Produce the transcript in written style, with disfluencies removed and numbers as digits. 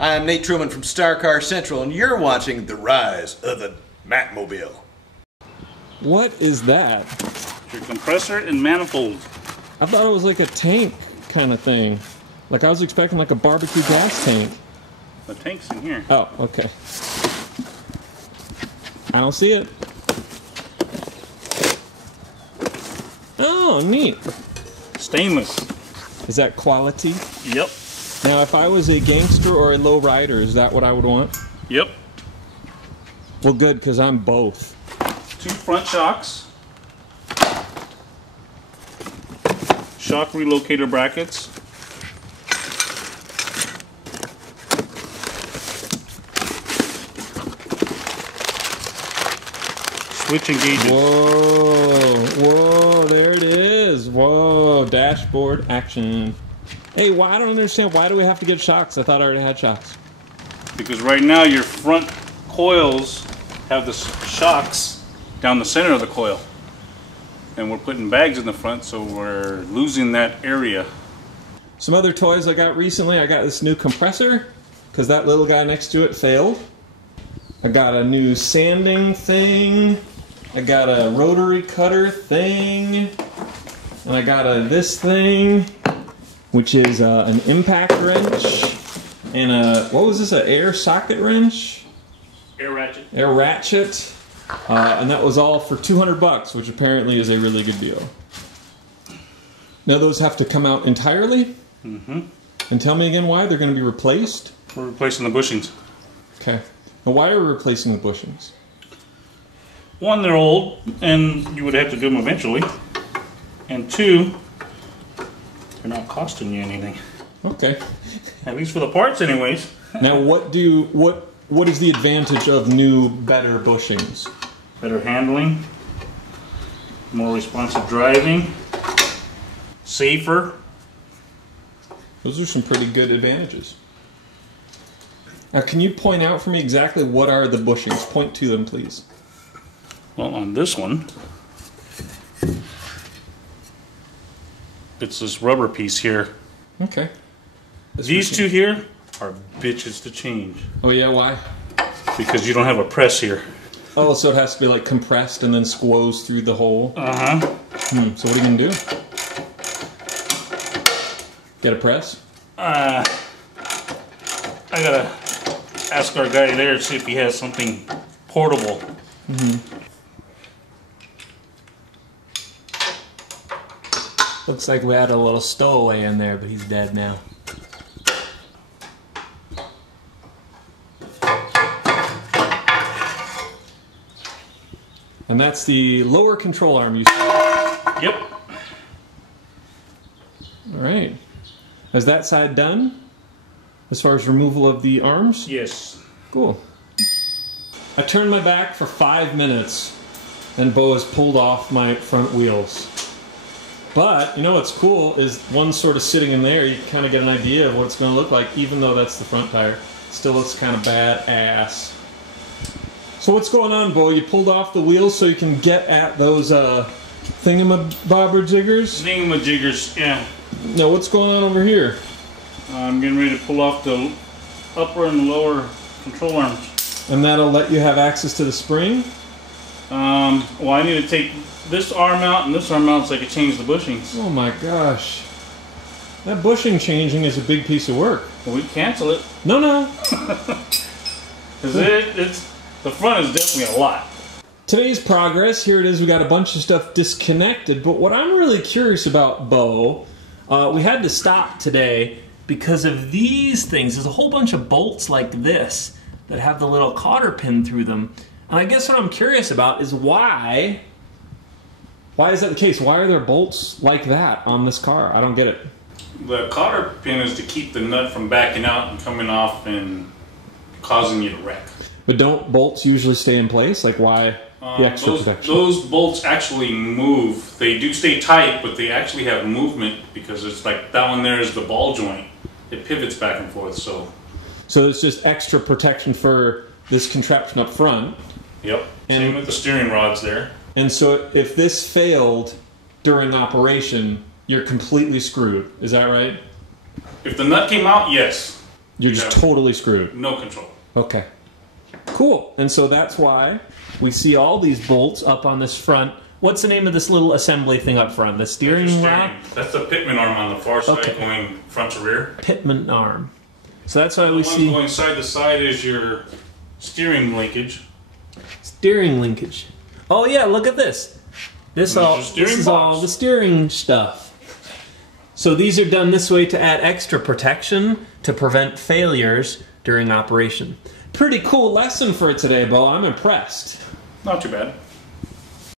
I'm Nate Truman from Star Car Central, and you're watching the rise of the MattMobile. What is that? Your compressor and manifold. I thought it was like a tank kind of thing. Like I was expecting like a barbecue gas tank. The tank's in here. Oh, okay. I don't see it. Oh, neat. Stainless. Is that quality? Yep. Now, if I was a gangster or a low rider, is that what I would want? Yep. Well, good, because I'm both. 2 front shocks. Shock relocator brackets. Switch engages. Whoa, whoa, there it is. Whoa, dashboard action. Hey, I don't understand. Why do we have to get shocks? I thought I already had shocks. Because right now your front coils have the shocks down the center of the coil. And we're putting bags in the front, so we're losing that area. Some other toys I got recently. I got this new compressor, because that little guy next to it failed. I got a new sanding thing. I got a rotary cutter thing. And I got this thing, which is an impact wrench. And what was this, an air socket wrench? Air ratchet. Air ratchet. And that was all for 200 bucks, which apparently is a really good deal. Now those have to come out entirely? Mm-hmm. And tell me again why they're going to be replaced? We're replacing the bushings. Okay. Now why are we replacing the bushings? One, they're old, and you would have to do them eventually. And 2, they're not costing you anything. Okay. At least for the parts anyways. Now what is the advantage of new, better bushings? Better handling, more responsive driving, safer. Those are some pretty good advantages. Now can you point out for me exactly what are the bushings? Point to them, please. Well, on this one, it's this rubber piece here. Okay. These 2 here are bitches to change. Oh yeah, why? Because you don't have a press here. Oh, so it has to be like compressed and then squoze through the hole? Uh-huh. So what are you going to do? Get a press? I gotta ask our guy there to see if he has something portable. Looks like we had a little stowaway in there, but he's dead now. And that's the lower control arm you said? Yep. Alright. Is that side done? As far as removal of the arms? Yes. Cool. I turned my back for 5 minutes and Bo has pulled off my front wheels. But, you know what's cool is one sort of sitting in there, you kind of get an idea of what it's going to look like, even though that's the front tire. It still looks kind of badass. So what's going on, Bo? You pulled off the wheels so you can get at those thingamabobber-jiggers? Thingamajiggers, yeah. Now what's going on over here? I'm getting ready to pull off the upper and lower control arms. And that'll let you have access to the spring? Well, I need to take this arm out and this arm out so I can change the bushings. Oh my gosh. That bushing changing is a big piece of work. Well, we cancel it. No, no. It's the front is definitely a lot. Today's progress, here it is, we got a bunch of stuff disconnected, but what I'm really curious about, Bo, we had to stop today because of these things. There's a whole bunch of bolts like this that have the little cotter pin through them. And I guess what I'm curious about is why is that the case? Why are there bolts like that on this car? I don't get it. The cotter pin is to keep the nut from backing out and coming off and causing you to wreck. But don't bolts usually stay in place? Like why the extra protection? Those bolts actually move. They do stay tight, but they actually have movement because it's like that one there is the ball joint. It pivots back and forth, so it's just extra protection for this contraption up front. Yep. Same with the steering rods there. And so if this failed during operation, you're completely screwed. Is that right? If the nut came out, yes. You're just totally screwed. No control. Okay. Cool. And so that's why we see all these bolts up on this front. What's the name of this little assembly thing up front? The steering rod? That's the pitman arm on the far side going front to rear. Pitman arm. So that's why we The see... one going side to side is your steering linkage. Steering linkage. Oh yeah, look at this. This is all the steering stuff. So these are done this way to add extra protection to prevent failures during operation. Pretty cool lesson for today, Bo. I'm impressed. Not too bad.